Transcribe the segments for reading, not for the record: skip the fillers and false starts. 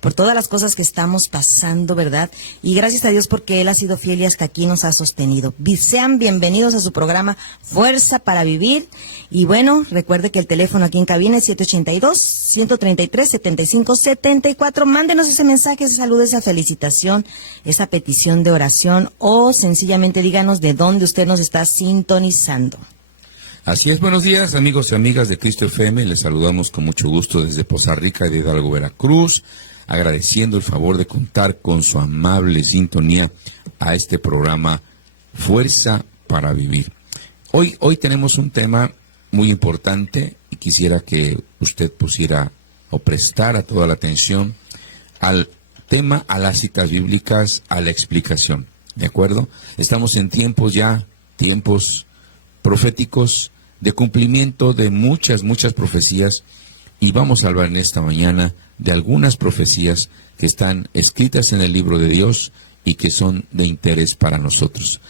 por todas las cosas que estamos pasando, ¿verdad? Y gracias a Dios porque Él ha sido fiel y hasta aquí nos ha sostenido. Sean bienvenidos a su programa Fuerza para Vivir. Y bueno, recuerde que el teléfono aquí en cabina es 782-133-7574. Mándenos ese mensaje, ese saludo, esa felicitación, esa petición de oración o sencillamente díganos de dónde usted nos está sintonizando. Así es, buenos días amigos y amigas de Cristo FM, les saludamos con mucho gusto desde Poza Rica y de Hidalgo, Veracruz, agradeciendo el favor de contar con su amable sintonía a este programa Fuerza para Vivir. Hoy tenemos un tema muy importante y quisiera que usted pusiera o prestara toda la atención al tema, a las citas bíblicas, a la explicación, ¿de acuerdo? Estamos en tiempos proféticos de cumplimiento de muchas profecías y vamos a hablar en esta mañana de algunas profecías que están escritas en el libro de Dios y que son de interés para nosotros,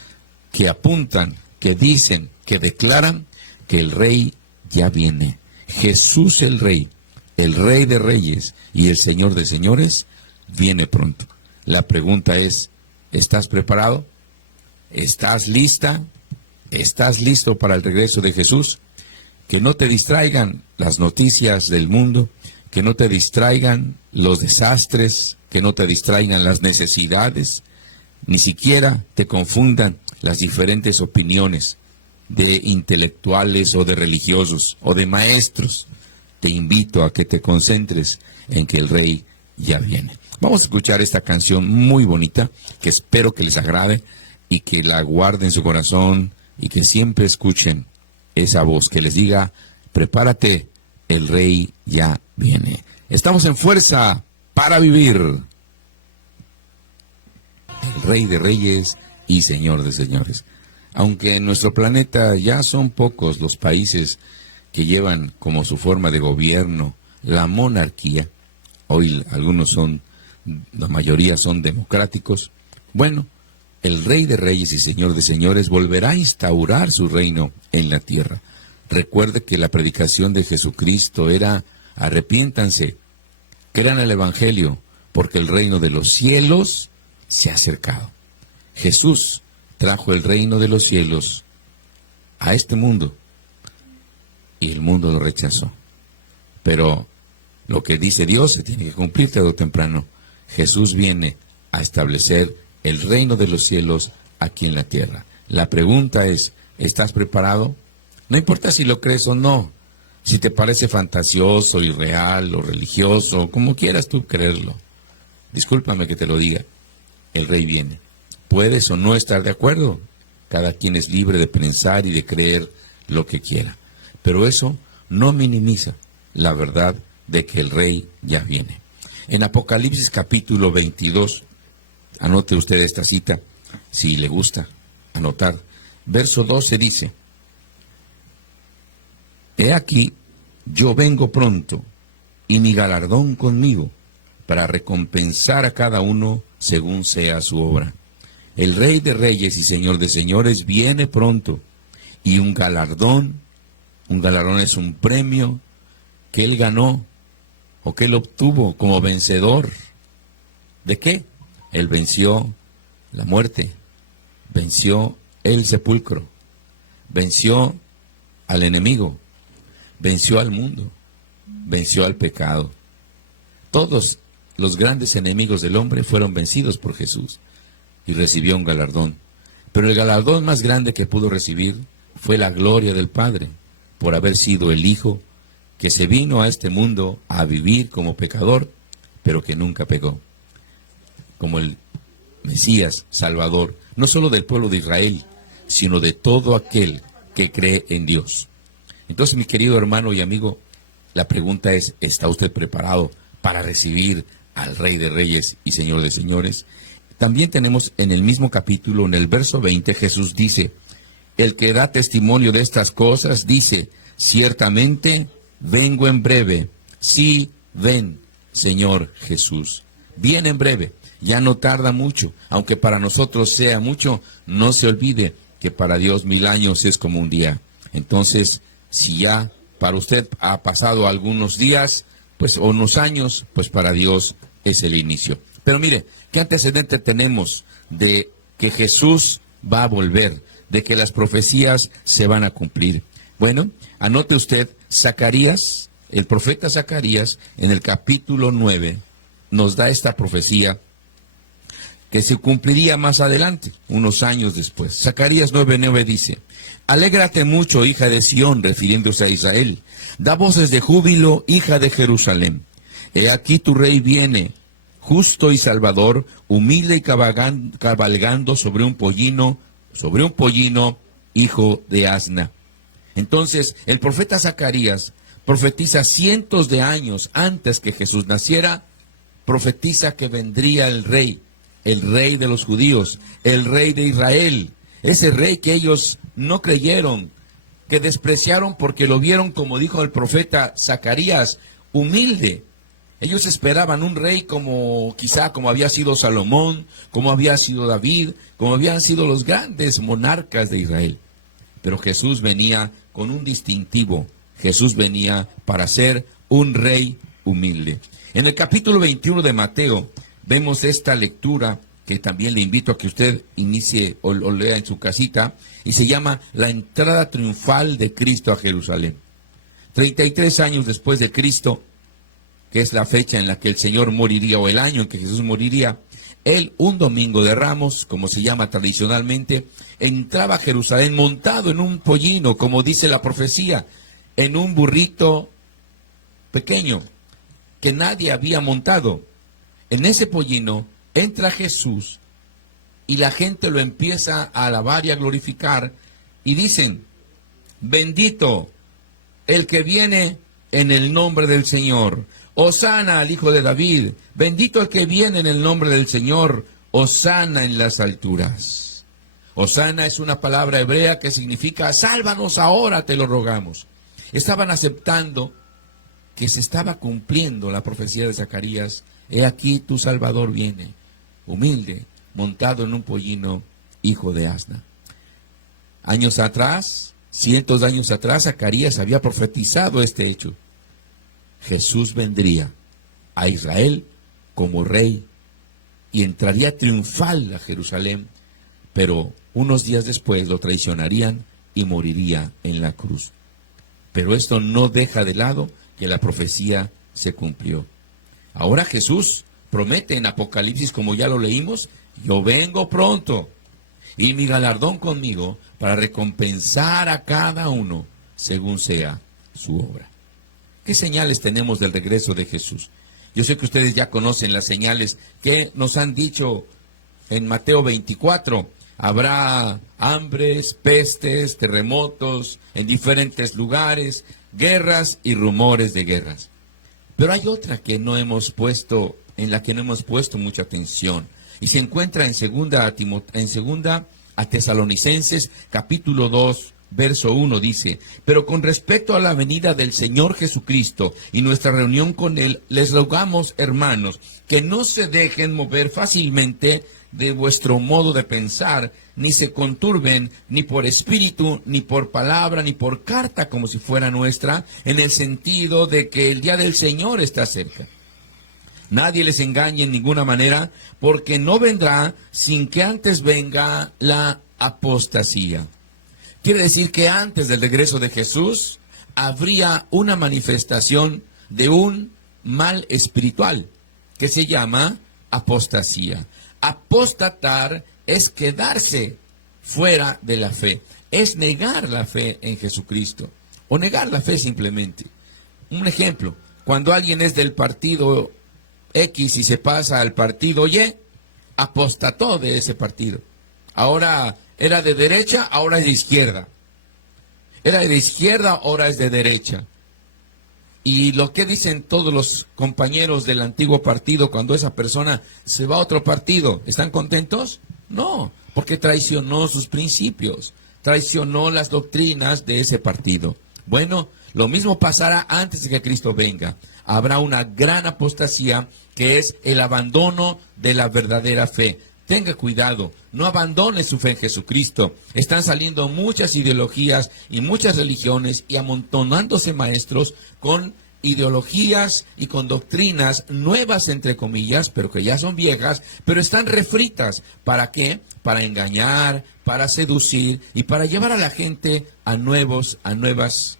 que apuntan, que dicen, que declaran que el Rey ya viene. Jesús el Rey de Reyes y el Señor de Señores, viene pronto. La pregunta es, ¿estás preparado? ¿Estás lista? ¿Estás listo para el regreso de Jesús? Que no te distraigan las noticias del mundo, que no te distraigan los desastres, que no te distraigan las necesidades, ni siquiera te confundan las diferentes opiniones de intelectuales o de religiosos o de maestros. Te invito a que te concentres en que el Rey ya viene. Vamos a escuchar esta canción muy bonita que espero que les agrade y que la guarden en su corazón y que siempre escuchen esa voz que les diga, prepárate, el Rey ya viene. Estamos en Fuerza para Vivir. El Rey de Reyes y Señor de Señores. Aunque en nuestro planeta ya son pocos los países que llevan como su forma de gobierno la monarquía, hoy la mayoría son democráticos, bueno, el Rey de Reyes y Señor de Señores volverá a instaurar su reino en la tierra. Recuerde que la predicación de Jesucristo era, arrepiéntanse, crean el Evangelio, porque el reino de los cielos se ha acercado. Jesús trajo el reino de los cielos a este mundo y el mundo lo rechazó. Pero lo que dice Dios se tiene que cumplir tarde o temprano. Jesús viene a establecer el reino de los cielos aquí en la tierra. La pregunta es, ¿estás preparado? No importa si lo crees o no, si te parece fantasioso, irreal o religioso, como quieras tú creerlo. Discúlpame que te lo diga, el Rey viene. Puedes o no estar de acuerdo, cada quien es libre de pensar y de creer lo que quiera, pero eso no minimiza la verdad de que el Rey ya viene. En Apocalipsis capítulo 22, anote usted esta cita, si le gusta anotar. Verso 12 dice, he aquí, yo vengo pronto, y mi galardón conmigo, para recompensar a cada uno según sea su obra. El Rey de Reyes y Señor de Señores viene pronto, y un galardón es un premio que Él ganó, o que Él obtuvo como vencedor. ¿De qué? Él venció la muerte, venció el sepulcro, venció al enemigo, venció al mundo, venció al pecado. Todos los grandes enemigos del hombre fueron vencidos por Jesús y recibió un galardón. Pero el galardón más grande que pudo recibir fue la gloria del Padre por haber sido el Hijo que se vino a este mundo a vivir como pecador, pero que nunca pecó. Como el Mesías, Salvador, no solo del pueblo de Israel, sino de todo aquel que cree en Dios. Entonces, mi querido hermano y amigo, la pregunta es, ¿está usted preparado para recibir al Rey de Reyes y Señor de Señores? También tenemos en el mismo capítulo, en el verso 20, Jesús dice, el que da testimonio de estas cosas dice, ciertamente vengo en breve. Sí, ven, Señor Jesús. Viene en breve. Ya no tarda mucho, aunque para nosotros sea mucho, no se olvide que para Dios 1000 años es como un día. Entonces, si ya para usted ha pasado algunos días, pues o unos años, pues para Dios es el inicio. Pero mire, ¿qué antecedente tenemos de que Jesús va a volver, de que las profecías se van a cumplir? Bueno, anote usted, Zacarías, el profeta Zacarías, en el capítulo 9, nos da esta profecía que se cumpliría más adelante, unos años después. Zacarías 9:9 dice: alégrate mucho, hija de Sión, refiriéndose a Israel. Da voces de júbilo, hija de Jerusalén. He aquí tu rey viene, justo y salvador, humilde y cabalgando sobre un pollino, hijo de asna. Entonces, el profeta Zacarías profetiza cientos de años antes que Jesús naciera, profetiza que vendría el rey de los judíos, el rey de Israel, ese rey que ellos no creyeron, que despreciaron porque lo vieron, como dijo el profeta Zacarías, humilde. Ellos esperaban un rey como había sido Salomón, como había sido David, como habían sido los grandes monarcas de Israel. Pero Jesús venía con un distintivo. Jesús venía para ser un rey humilde. En el capítulo 21 de Mateo vemos esta lectura que también le invito a que usted inicie o lea en su casita, y se llama La entrada triunfal de Cristo a Jerusalén. 33 años después de Cristo, que es la fecha en la que el Señor moriría, o el año en que Jesús moriría, él, un domingo de Ramos, como se llama tradicionalmente, entraba a Jerusalén montado en un pollino, como dice la profecía, en un burrito pequeño, que nadie había montado. En ese pollino entra Jesús y la gente lo empieza a alabar y a glorificar, y dicen: bendito el que viene en el nombre del Señor. Hosana al Hijo de David. Bendito el que viene en el nombre del Señor. Hosana en las alturas. Hosana es una palabra hebrea que significa: sálvanos ahora, te lo rogamos. Estaban aceptando que se estaba cumpliendo la profecía de Zacarías. He aquí tu Salvador viene, humilde, montado en un pollino, hijo de asna. Años atrás, cientos de años atrás, Zacarías había profetizado este hecho. Jesús vendría a Israel como rey y entraría triunfal a Jerusalén, pero unos días después lo traicionarían y moriría en la cruz. Pero esto no deja de lado que la profecía se cumplió. Ahora Jesús promete en Apocalipsis, como ya lo leímos: yo vengo pronto y mi galardón conmigo para recompensar a cada uno según sea su obra. ¿Qué señales tenemos del regreso de Jesús? Yo sé que ustedes ya conocen las señales que nos han dicho en Mateo 24. Habrá hambres, pestes, terremotos en diferentes lugares, guerras y rumores de guerras. Pero hay otra que en la que no hemos puesto mucha atención, y se encuentra en segunda a Tesalonicenses, capítulo 2, verso 1, dice: pero con respecto a la venida del Señor Jesucristo y nuestra reunión con Él, les rogamos, hermanos, que no se dejen mover fácilmente de vuestro modo de pensar, ni se conturben ni por espíritu, ni por palabra, ni por carta como si fuera nuestra, en el sentido de que el día del Señor está cerca. Nadie les engañe en ninguna manera, porque no vendrá sin que antes venga la apostasía. Quiere decir que antes del regreso de Jesús habría una manifestación de un mal espiritual que se llama apostasía. Apostatar es quedarse fuera de la fe, es negar la fe en Jesucristo, o negar la fe simplemente. Un ejemplo: cuando alguien es del partido X y se pasa al partido Y, apostató de ese partido. Ahora era de derecha, ahora es de izquierda. Era de izquierda, ahora es de derecha. Y lo que dicen todos los compañeros del antiguo partido cuando esa persona se va a otro partido, ¿están contentos? No, porque traicionó sus principios, traicionó las doctrinas de ese partido. Bueno, lo mismo pasará antes de que Cristo venga. Habrá una gran apostasía, que es el abandono de la verdadera fe. Tenga cuidado, no abandone su fe en Jesucristo. Están saliendo muchas ideologías y muchas religiones y amontonándose maestros con ideologías y con doctrinas nuevas, entre comillas, pero que ya son viejas, pero están refritas. ¿Para qué? Para engañar, para seducir y para llevar a la gente a nuevas,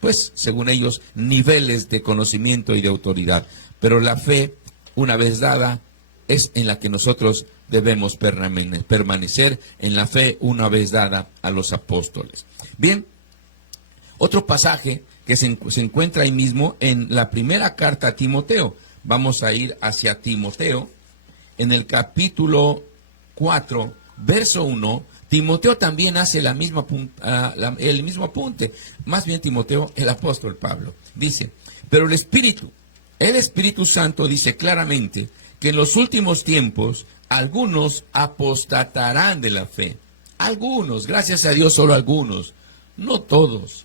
pues, según ellos, niveles de conocimiento y de autoridad. Pero la fe, una vez dada, es en la que nosotros debemos permanecer, en la fe una vez dada a los apóstoles. Bien, otro pasaje que se encuentra ahí mismo en la primera carta a Timoteo. Vamos a ir hacia Timoteo, en el capítulo 4, verso 1. Timoteo también hace el mismo apunte. Más bien Timoteo, el apóstol Pablo. Dice, pero el Espíritu Santo dice claramente que en los últimos tiempos algunos apostatarán de la fe. Algunos, gracias a Dios, solo algunos, no todos.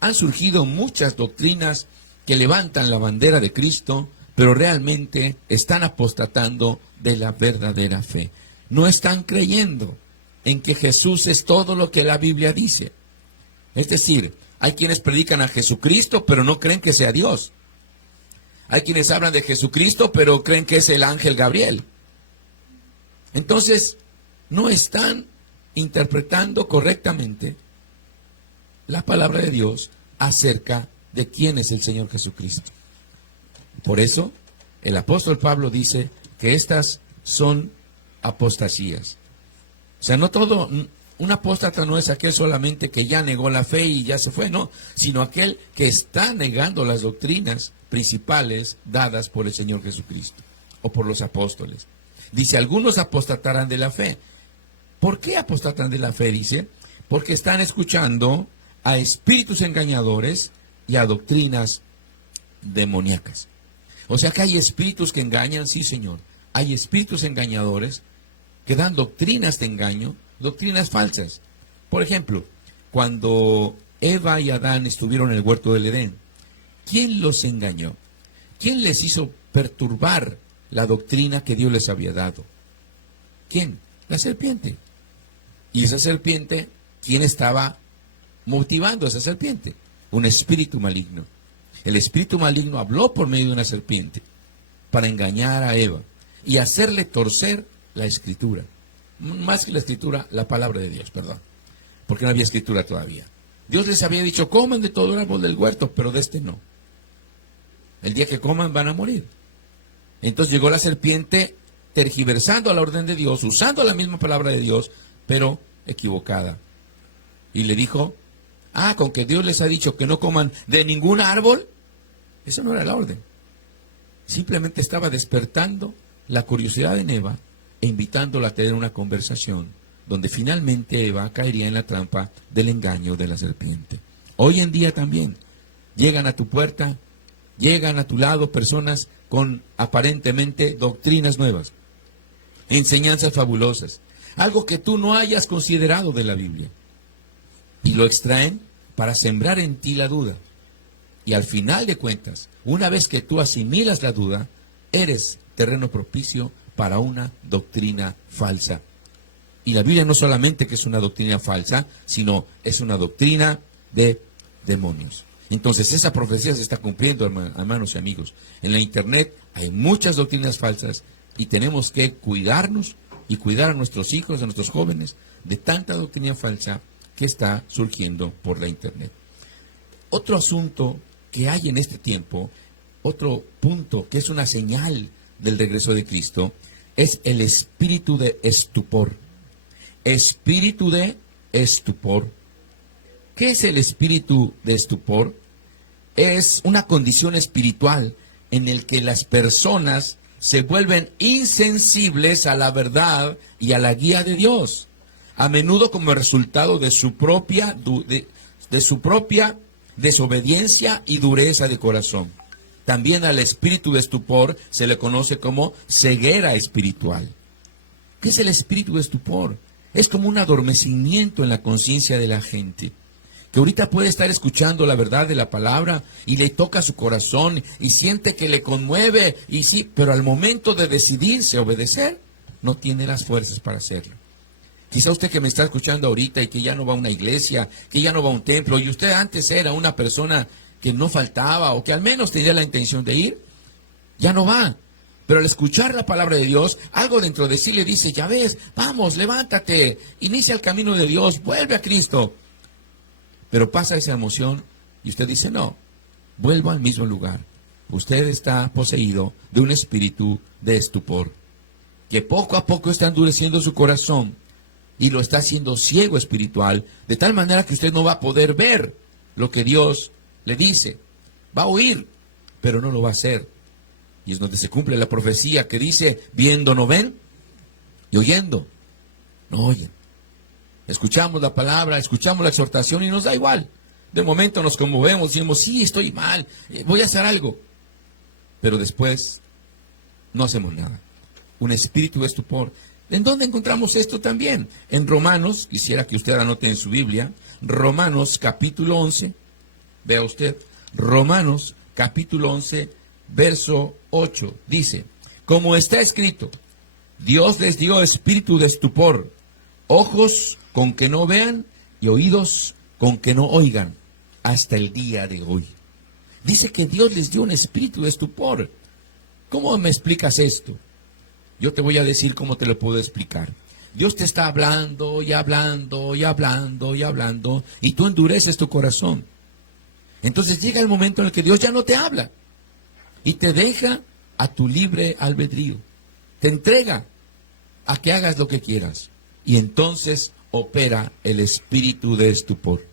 Han surgido muchas doctrinas que levantan la bandera de Cristo, pero realmente están apostatando de la verdadera fe. No están creyendo en que Jesús es todo lo que la Biblia dice. Es decir, hay quienes predican a Jesucristo, pero no creen que sea Dios. Hay quienes hablan de Jesucristo, pero creen que es el ángel Gabriel. Entonces, no están interpretando correctamente la palabra de Dios acerca de quién es el Señor Jesucristo. Por eso, el apóstol Pablo dice que estas son apostasías. O sea, no todo, un apóstata no es aquel solamente que ya negó la fe y ya se fue, no, sino aquel que está negando las doctrinas principales dadas por el Señor Jesucristo o por los apóstoles. Dice, algunos apostatarán de la fe. ¿Por qué apostatan de la fe? Dice, porque están escuchando a espíritus engañadores y a doctrinas demoníacas. O sea que hay espíritus que engañan, sí, Señor. Hay espíritus engañadores que dan doctrinas de engaño, doctrinas falsas. Por ejemplo, cuando Eva y Adán estuvieron en el huerto del Edén, ¿quién los engañó? ¿Quién les hizo perturbar la doctrina que Dios les había dado? ¿Quién? La serpiente. Y esa serpiente, ¿quién estaba motivando a esa serpiente? Un espíritu maligno. El espíritu maligno habló por medio de una serpiente para engañar a Eva y hacerle torcer la escritura. Más que la escritura, la palabra de Dios, perdón. Porque no había escritura todavía. Dios les había dicho, coman de todo el árbol del huerto, pero de este no. El día que coman van a morir. Entonces llegó la serpiente tergiversando a la orden de Dios, usando la misma palabra de Dios, pero equivocada. Y le dijo, con que Dios les ha dicho que no coman de ningún árbol. Eso no era la orden. Simplemente estaba despertando la curiosidad en Eva e invitándola a tener una conversación donde finalmente Eva caería en la trampa del engaño de la serpiente. Hoy en día también llegan a tu puerta, llegan a tu lado personas con aparentemente doctrinas nuevas, enseñanzas fabulosas, algo que tú no hayas considerado de la Biblia, y lo extraen para sembrar en ti la duda. Y al final de cuentas, una vez que tú asimilas la duda, eres terreno propicio para una doctrina falsa. Y la Biblia no solamente que es una doctrina falsa, sino es una doctrina de demonios. Entonces esa profecía se está cumpliendo, hermanos y amigos. En la internet hay muchas doctrinas falsas y tenemos que cuidarnos y cuidar a nuestros hijos, a nuestros jóvenes, de tanta doctrina falsa que está surgiendo por la internet. Otro asunto que hay en este tiempo, otro punto que es una señal del regreso de Cristo, es el espíritu de estupor. Espíritu de estupor. ¿Qué es el espíritu de estupor? Es una condición espiritual en el que las personas se vuelven insensibles a la verdad y a la guía de Dios, a menudo como resultado de su propia desobediencia y dureza de corazón. También al espíritu de estupor se le conoce como ceguera espiritual. ¿Qué es el espíritu de estupor? Es como un adormecimiento en la conciencia de la gente, que ahorita puede estar escuchando la verdad de la palabra y le toca su corazón y siente que le conmueve, y sí, pero al momento de decidirse a obedecer, no tiene las fuerzas para hacerlo. Quizá usted que me está escuchando ahorita y que ya no va a una iglesia, que ya no va a un templo, y usted antes era una persona que no faltaba o que al menos tenía la intención de ir, ya no va. Pero al escuchar la palabra de Dios, algo dentro de sí le dice, ya ves, vamos, levántate, inicia el camino de Dios, vuelve a Cristo. Pero pasa esa emoción y usted dice, no, vuelvo al mismo lugar. Usted está poseído de un espíritu de estupor, que poco a poco está endureciendo su corazón y lo está haciendo ciego espiritual, de tal manera que usted no va a poder ver lo que Dios le dice. Va a oír, pero no lo va a hacer. Y es donde se cumple la profecía que dice, viendo no ven y oyendo no oyen. Escuchamos la palabra, escuchamos la exhortación y nos da igual. De momento nos conmovemos y decimos, sí, estoy mal, voy a hacer algo. Pero después no hacemos nada. Un espíritu de estupor. ¿En dónde encontramos esto también? En Romanos, quisiera que usted anote en su Biblia, Romanos capítulo 11, vea usted, Romanos capítulo 11, verso 8, dice, como está escrito, Dios les dio espíritu de estupor, ojos con que no vean y oídos con que no oigan, hasta el día de hoy. Dice que Dios les dio un espíritu de estupor. ¿Cómo me explicas esto? Yo te voy a decir cómo te lo puedo explicar. Dios te está hablando y hablando y hablando y hablando y tú endureces tu corazón. Entonces llega el momento en el que Dios ya no te habla y te deja a tu libre albedrío. Te entrega a que hagas lo que quieras y entonces opera el espíritu de estupor.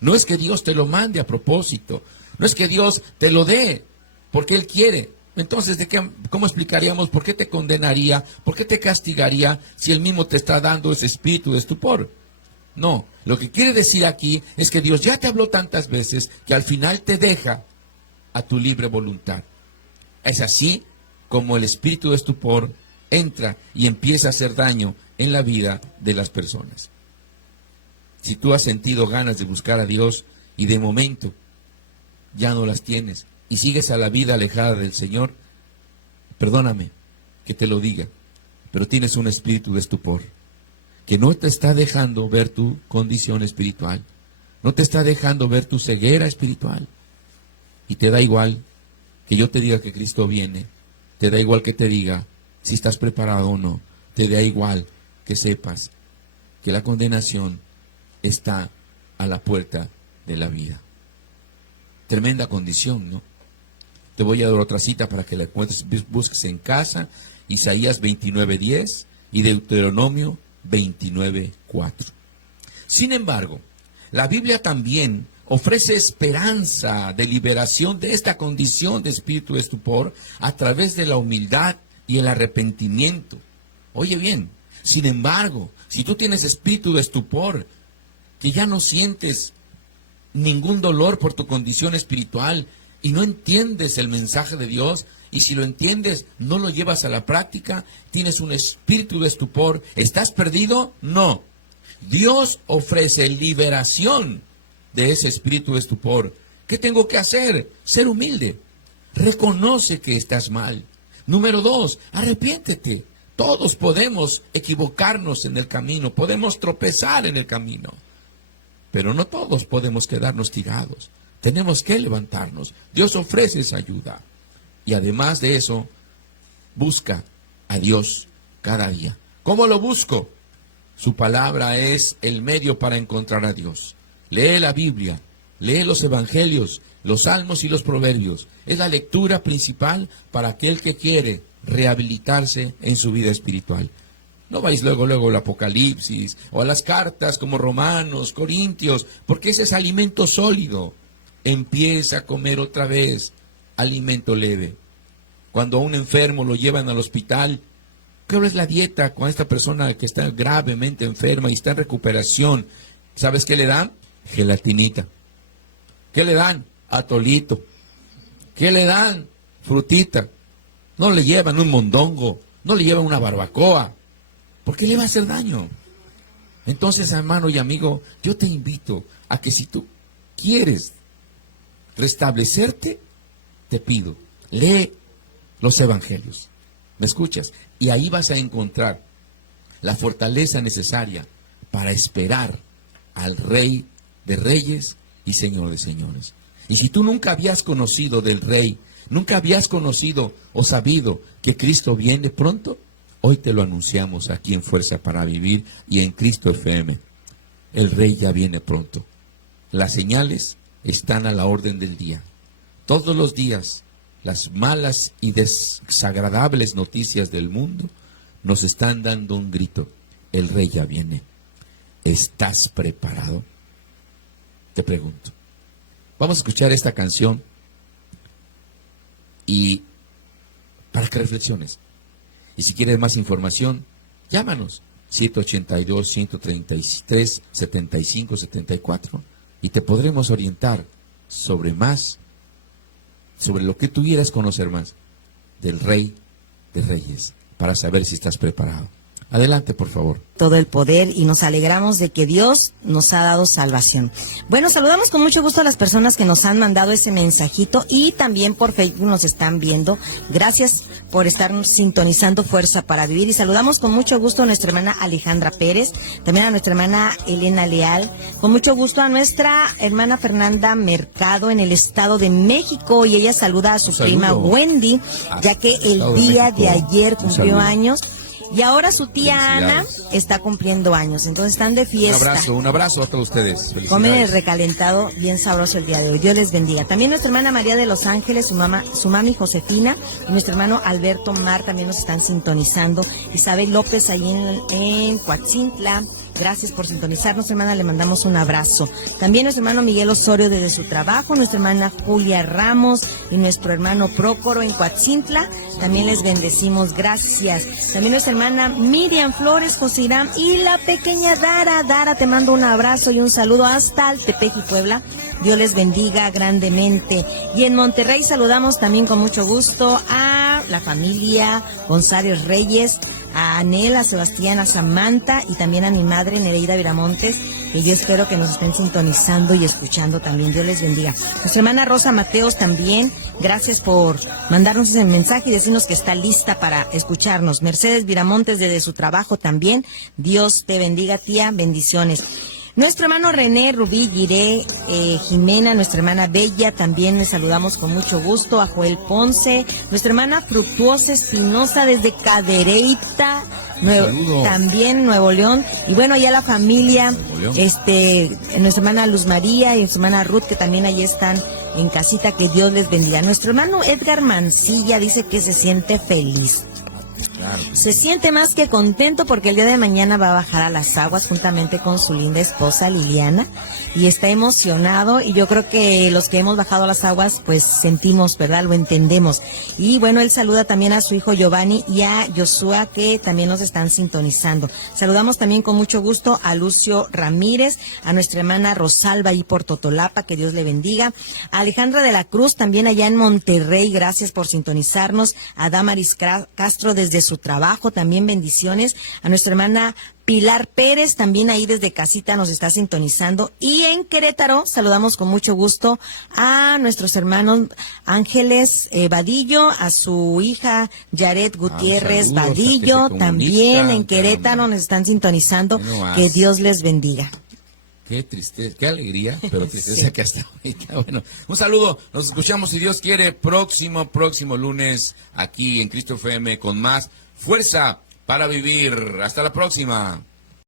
No es que Dios te lo mande a propósito, no es que Dios te lo dé porque Él quiere. Entonces, ¿cómo explicaríamos por qué te condenaría, por qué te castigaría si Él mismo te está dando ese espíritu de estupor? No, lo que quiere decir aquí es que Dios ya te habló tantas veces que al final te deja a tu libre voluntad. Es así como el espíritu de estupor entra y empieza a hacer daño en la vida de las personas. Si tú has sentido ganas de buscar a Dios y de momento ya no las tienes y sigues a la vida alejada del Señor, perdóname que te lo diga, pero tienes un espíritu de estupor que no te está dejando ver tu condición espiritual, no te está dejando ver tu ceguera espiritual y te da igual que yo te diga que Cristo viene, te da igual que te diga si estás preparado o no, te da igual que sepas que la condenación está a la puerta de la vida. Tremenda condición, ¿no? Te voy a dar otra cita para que la encuentres, busques en casa, Isaías 29:10 y Deuteronomio 29:4. Sin embargo, la Biblia también ofrece esperanza de liberación de esta condición de espíritu de estupor a través de la humildad y el arrepentimiento. Oye bien, sin embargo, si tú tienes espíritu de estupor, que ya no sientes ningún dolor por tu condición espiritual y no entiendes el mensaje de Dios, y si lo entiendes, no lo llevas a la práctica, tienes un espíritu de estupor, ¿estás perdido? No. Dios ofrece liberación de ese espíritu de estupor. ¿Qué tengo que hacer? Ser humilde. Reconoce que estás mal. Número 2, arrepiéntete. Todos podemos equivocarnos en el camino, podemos tropezar en el camino, pero no todos podemos quedarnos tirados. Tenemos que levantarnos. Dios ofrece esa ayuda. Y además de eso, busca a Dios cada día. ¿Cómo lo busco? Su palabra es el medio para encontrar a Dios. Lee la Biblia, lee los evangelios, los salmos y los proverbios. Es la lectura principal para aquel que quiere rehabilitarse en su vida espiritual. No vais luego al Apocalipsis o a las cartas como Romanos, Corintios, porque ese es alimento sólido. Empieza a comer otra vez alimento leve. Cuando a un enfermo lo llevan al hospital, ¿qué es la dieta con esta persona que está gravemente enferma y está en recuperación? ¿Sabes qué le dan? Gelatinita. ¿Qué le dan? Atolito. ¿Qué le dan? Frutita. No le llevan un mondongo, no le llevan una barbacoa. ¿Por qué le va a hacer daño? Entonces, hermano y amigo, yo te invito a que si tú quieres restablecerte, te pido, lee los evangelios. ¿Me escuchas? Y ahí vas a encontrar la fortaleza necesaria para esperar al Rey de Reyes y Señor de Señores. Y si tú nunca habías conocido del Rey, nunca habías conocido o sabido que Cristo viene pronto, hoy te lo anunciamos aquí en Fuerza para Vivir y en Cristo FM. El Rey ya viene pronto. Las señales están a la orden del día. Todos los días, las malas y desagradables noticias del mundo nos están dando un grito. El Rey ya viene. ¿Estás preparado? Te pregunto. Vamos a escuchar esta canción y para que reflexiones. Y si quieres más información, llámanos 782-133-7574 y te podremos orientar sobre lo que tú quieras conocer más del Rey de Reyes, para saber si estás preparado. Adelante, por favor. Todo el poder y nos alegramos de que Dios nos ha dado salvación. Bueno, saludamos con mucho gusto a las personas que nos han mandado ese mensajito y también por Facebook nos están viendo. Gracias por estar sintonizando Fuerza para Vivir y saludamos con mucho gusto a nuestra hermana Alejandra Pérez, también a nuestra hermana Elena Leal, con mucho gusto a nuestra hermana Fernanda Mercado en el Estado de México y ella saluda a su prima Wendy, ya que el día de ayer cumplió años. Y ahora su tía Ana está cumpliendo años, entonces están de fiesta. Un abrazo a todos ustedes. Comen el recalentado bien sabroso el día de hoy. Dios les bendiga. También nuestra hermana María de los Ángeles, su mami Josefina, y nuestro hermano Alberto Mar también nos están sintonizando. Isabel López ahí en Coatzintla. Gracias por sintonizarnos, hermana, le mandamos un abrazo. También nuestro hermano Miguel Osorio desde su trabajo, nuestra hermana Julia Ramos y nuestro hermano Prócoro en Coatzintla, también les bendecimos, gracias. También nuestra hermana Miriam Flores, José Irán y la pequeña Dara. Dara, te mando un abrazo y un saludo hasta Altepeji, Puebla. Dios les bendiga grandemente. Y en Monterrey saludamos también con mucho gusto a la familia González Reyes, a Anel, a Sebastián, a Samantha y también a mi madre Nereida Viramontes, que yo espero que nos estén sintonizando y escuchando también. Dios les bendiga. Nuestra hermana Rosa Mateos también, gracias por mandarnos ese mensaje y decirnos que está lista para escucharnos. Mercedes Viramontes desde su trabajo también. Dios te bendiga, tía, bendiciones. Nuestro hermano René Rubí Giré, Jimena, nuestra hermana Bella, también les saludamos con mucho gusto, a Joel Ponce, nuestra hermana Fructuosa Espinosa desde Cadereyta, también Nuevo León, y bueno, ya la familia, nuestra hermana Luz María y nuestra hermana Ruth, que también ahí están en casita, que Dios les bendiga. Nuestro hermano Edgar Mancilla dice que se siente feliz. Claro. Se siente más que contento porque el día de mañana va a bajar a las aguas juntamente con su linda esposa Liliana y está emocionado y yo creo que los que hemos bajado a las aguas pues sentimos, ¿verdad? Lo entendemos. Y bueno, él saluda también a su hijo Giovanni y a Joshua que también nos están sintonizando. Saludamos también con mucho gusto a Lucio Ramírez, a nuestra hermana Rosalba y por Totolapa, que Dios le bendiga. A Alejandra de la Cruz también allá en Monterrey, gracias por sintonizarnos. A Damaris Castro desde su trabajo, también bendiciones. A nuestra hermana Pilar Pérez, también ahí desde casita nos está sintonizando. Y en Querétaro saludamos con mucho gusto a nuestros hermanos Ángeles Vadillo, a su hija Yaret Gutiérrez Vadillo, también en Querétaro nos están sintonizando. Que Dios les bendiga. Qué tristeza, qué alegría, pero tristeza que hasta ahorita. Bueno, un saludo, nos escuchamos si Dios quiere próximo lunes aquí en Cristo FM con más Fuerza para Vivir. Hasta la próxima.